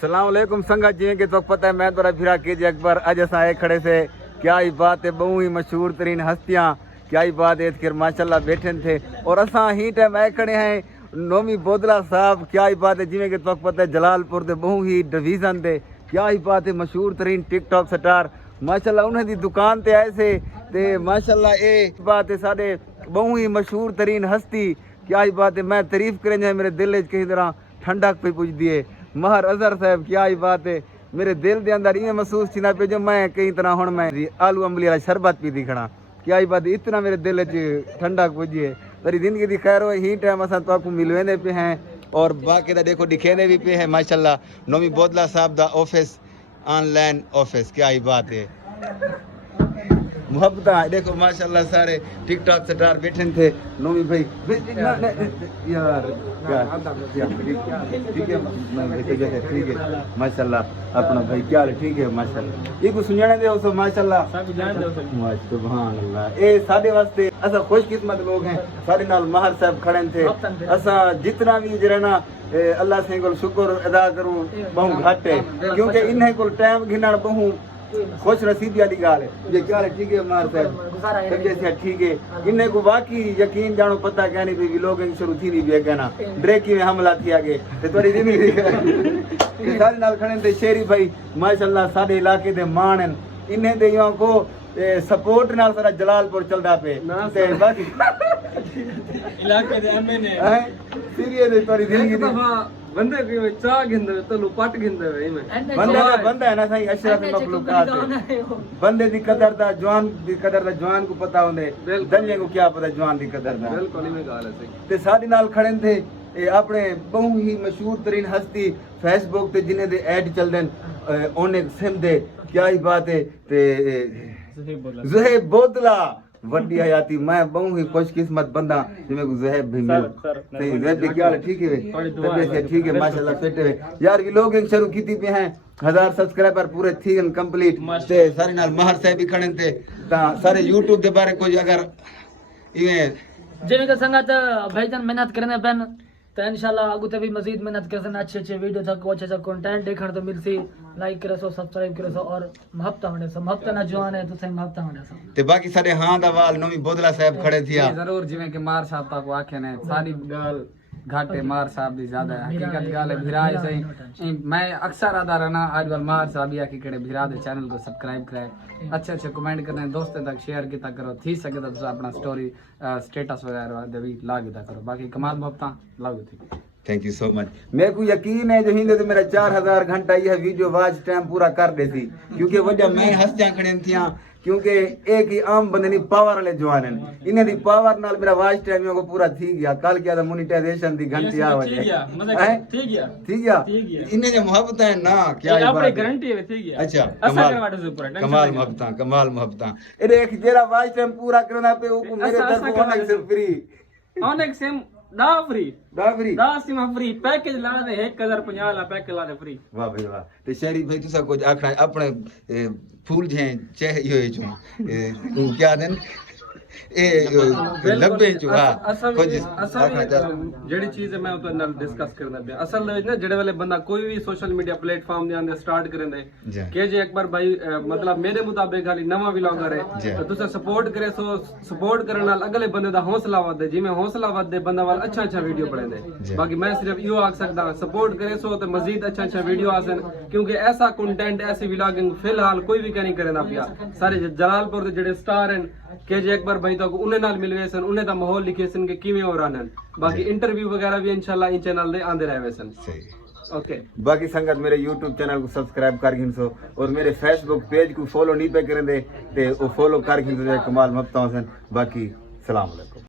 सलाम अलैकुम संगत जी के तो पता है मैं तोरा फिरा के जी अकबर अज असा आए खड़े से क्या ही बात है बहु ही मशहूर तरीन हस्तियाँ क्या ही बात है फिर माशाल्लाह बैठे थे और असा ही टाइम आए खड़े हैं नोमी बोदला साहब क्या ही बात है जिमें कि तो पता है जलालपुर के बहु ही डिवीजन दे क्या ही बात है मशहूर तरीन टिकटॉक स्टार माशाल्लाह उन्हें दी दुकान ते आए से ते माशाल्लाह ये बात है साढ़े बहु ही मशहूर तरीन हस्ती क्या ही बात है मैं तारीफ करें जाए मेरे दिल कहीं तरह ठंडक पे पुजदी है महर अजहर साहब क्या ही बात है मेरे दिल के अंदर इवें महसूस थी पे जो मैं कई तरह हूँ मैं आलू अंबली वाला शरबत पी दी खड़ा क्या ही बात है इतना मेरे दिल च ठंडक पुजी है तेरी जिंदगी की खैर हो ही टाइम असा तो मिलवेंदे पे हैं और बाकी का देखो दिखेंदे भी पे हैं माशाल्लाह नोमी बोदला साहब दा ऑफिस ऑनलाइन ऑफिस क्या ही बात है मोहब्बत देखो माशाल्लाह सारे टिकटॉक स्टार बैठे थे नोमी भाई यार ठीक है ठीक है माशाल्लाह अपना भाई क्या हाल ठीक है माशाल्लाह ये कुछ सुनने दे उसको माशाल्लाह सब जान दो सुभान अल्लाह ए साडे वास्ते असा खुशकिस्मत लोग हैं सारे नाल महर साहब खड़े थे असा जितना भी जरना अल्लाह से को शुक्र अदा करूं बहु घट है क्योंकि इन्हें को टाइम घिनण बहु खुश नसीबी वाली गाल है ये क्या है ठीक है मार साहब तबियत ठीक है इन्हें को बाकी यकीन जानो पता क्या नहीं भी व्लॉगिंग शुरू थी नहीं भी कहना ड्रेकी में हमला थी आगे ते थोड़ी जिंदगी के सारे नाल खड़े थे शेरी भाई माशाल्लाह सारे इलाके दे मान हैं इन्हें दे यो को सपोर्ट नाल सारा जलालपुर चलदा पे ते बाकी इलाके दे एमएनए सीरियस है थोड़ी जिंदगी बंदे के चाह गिंदे तो लुपट गिंदे वे में बंदा है ना सही अशरफ मखलूकात है बंदे दी कदर दा जवान दी कदर दा जवान को पता होंदे दंजे को क्या पता जवान दी कदर दा बिल्कुल में गाल है सही ते साडे नाल खड़े थे अपने बहु ही मशहूर तरीन हस्ती फेसबुक ते जिन्हें दे ऐड चलदे ओने सिम दे क्या ही बात है ते ज़ुहैब बोदला वड्डी हयाती मैं बहु ही खुशकिस्मत बंदा जिमें को ज़ुहैब भी मिल सही ज़ुहैब क्या हाल ठीक है तबीयत ठीक है माशाल्लाह फिट है यार ये लोग शुरू कीती पे हैं 1000 सब्सक्राइबर पूरे थी कंप्लीट ते सारे नाल महर साहब भी खड़े थे ता सारे YouTube दे बारे कोई अगर इवें जिमें के संगत भाईजान मेहनत करने पेन तो इंशाल्लाह आगू ते भी मजीद मेहनत करसन अच्छे अच्छे वीडियो तक अच्छा कंटेंट देखण तो मिलसी लाइक करे सो सब्सक्राइब करे सो और मोहब्बत होने सो मोहब्बत ना जवान है तो सही मोहब्बत होने सो ते बाकी सारे हां दा वाल नोमी बोदला साहब खड़े थिया जरूर जिवें के मार साहब ता को आखे ने सारी गाल घाटे मार साहब दी ज्यादा है हकीकत गाल है भिराए सही मैं अक्सर आदा रहना आज वाल मार साहब या की कड़े भिरा दे चैनल को सब्सक्राइब करे अच्छे अच्छे कमेंट करने दोस्तों तक शेयर किया करो थी सके तो अपना स्टोरी स्टेटस वगैरह दे भी लाग दा करो बाकी कमाल मोहब्बत लागू थी थैंक यू सो मच मेरे को यकीन है जो हिंदे तो मेरा 4000 घंटा यह वीडियो वाच टाइम पूरा कर देती क्योंकि वजह मैं हंसदियां खड़े थियां क्योंकि एक ही आम बंदे नी पावर वाले जवान हैं इन्हें दी पावर नाल मेरा वाच टाइम को पूरा थी गया कल क्या था मोनेटाइजेशन दी घंटी आ वजह ठीक गया इन्हें जो मोहब्बत है ना क्या ही बात गारंटी है ठीक है अच्छा कमाल कमाल मोहब्बत ए देख जेरा वाच टाइम पूरा करना पे वो मेरे तरफ होना से फ्री ऑनेक सेम दा फ्री दा सिम फ्री पैकेज ला दे 1050 ला पैकेज ला दे फ्री वाह भाई वाह ते शहरी भाई तुसा कुछ आखना अपने फूल जे चेह यो जो क्या देन ए लब्बे जो हां कुछ जेडी चीज है मैं तो नाल डिस्कस करना पे असल में ना जेडे वाले बंदा कोई भी सोशल मीडिया प्लेटफॉर्म दे अंदर स्टार्ट करने के जे एक बार भाई मतलब मेरे मुताबिक खाली नवा व्लॉगर है तो तुसे सपोर्ट करे सो सपोर्ट करने नाल अगले बंदे दा हौसला वधे जिमें हौसला वधे बंदा वाल अच्छा अच्छा वीडियो बने बाकी मैं सिर्फ यो आख सकदा सपोर्ट करे सो तो मजीद अच्छा अच्छा वीडियो आसन क्योंकि ऐसा कंटेंट ऐसी व्लॉगिंग फिलहाल कोई भी नहीं करे ना पिया सारे जलालपुर दे जेडे स्टार हैं के जे एक बार भाई तो उन्हें नाल मिलवे सन उन्हें दा माहौल लिखे सन के किवें हो रहन बाकी इंटरव्यू वगैरह भी इंशाल्लाह इन चैनल दे आंदे रहवे सन सही ओके बाकी संगत मेरे YouTube चैनल को सब्सक्राइब कर गिनसो और मेरे Facebook पेज को फॉलो नहीं पे करें दे ते वो फॉलो कर गिनसो कमाल मोहब्बत बाकी सलाम अलैकुम।